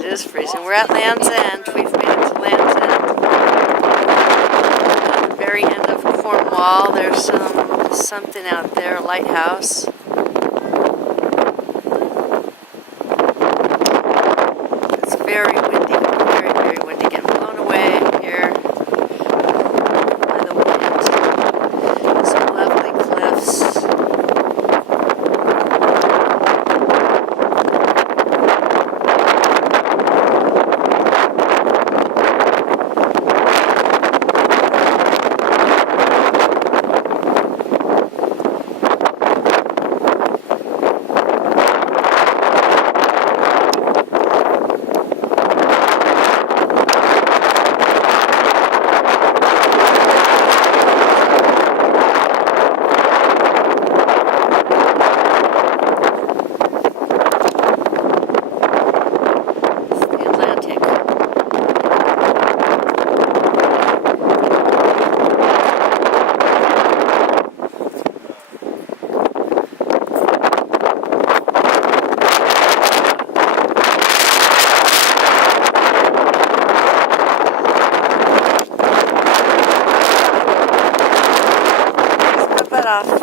It is freezing. We're at Land's End. We've made it to Land's End. At the very end of Cornwall, there's something out there, a lighthouse. It's very windy, very, very windy. Getting blown away here by the wind. Some lovely cliffs. Off.